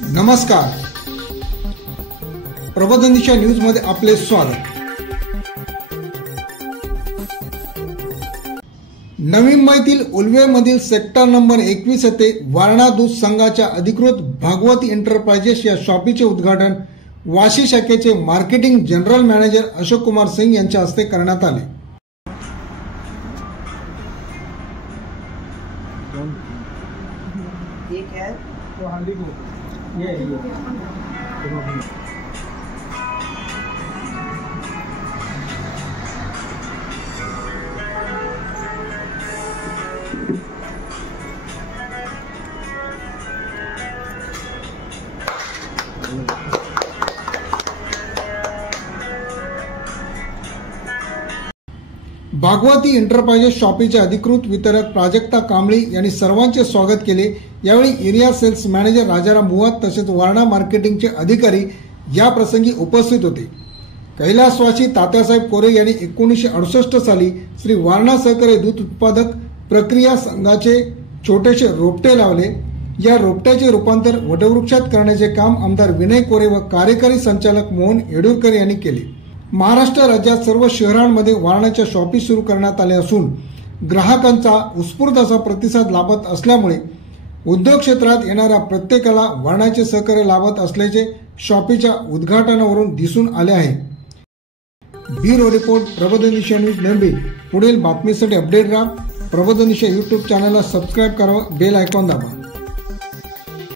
नमस्कार, प्रबोधन दिशा न्यूज मध्ये आपले स्वागत। नवी मुंबईतील उल्वेमधील सेक्टर नंबर 21 येथे वारणा दूध संघाच्या अधिकृत भागवती एंटरप्राइजेस या शॉपीचे उद्घाटन वाशी शाखेचे marketing general manager Ashok Kumar Singh यांच्या हस्ते करण्यात आले। एक है तो हार्दिक ये भागवती एंटरप्राइजेस शॉपीचे अधिकृत वितरक प्राजक्ता कांबळी यांनी सर्वांचे स्वागत केले। यावेळी एरिया सेल्स मॅनेजर राजाराम मुवात तसेच वारणा मार्केटिंगचे अधिकारी या प्रसंगी उपस्थित होते। कैलासवासी तात्यासाहेब कोरे यांनी 1968 साली श्री वारणा सहकारी दूध उत्पादक प्रक्रिया संघाचे छोटेसे रोपटे लावले। या रोपट्याचे रूपांतर वटवृक्षात करण्याचे काम आमदार विनय कोरे व कार्यकारी संचालक मोहन येडूरकर यांनी केले। महाराष्ट्र राज्यात सर्व शहरांमध्ये वारणाच्या शॉपी सुरू करण्यात आल्या असून ग्राहकांचा उत्स्फूर्त असा प्रतिसाद लाभत असल्यामुळे उद्योग क्षेत्रात येणाऱ्या प्रत्येकाला वारणाचे सहकार्य लाभत असल्याचे शॉपीच्या उद्घाटनावरून दिसून आले आहे। ब्युरो रिपोर्ट, प्रबोधन दिशा न्यूज नंबी। पुढील बातमीसाठी अपडेट राहा। प्रबोधन दिशा यूट्यूब चॅनलला सबस्क्राईब करा, बेल आयकॉन दाबा।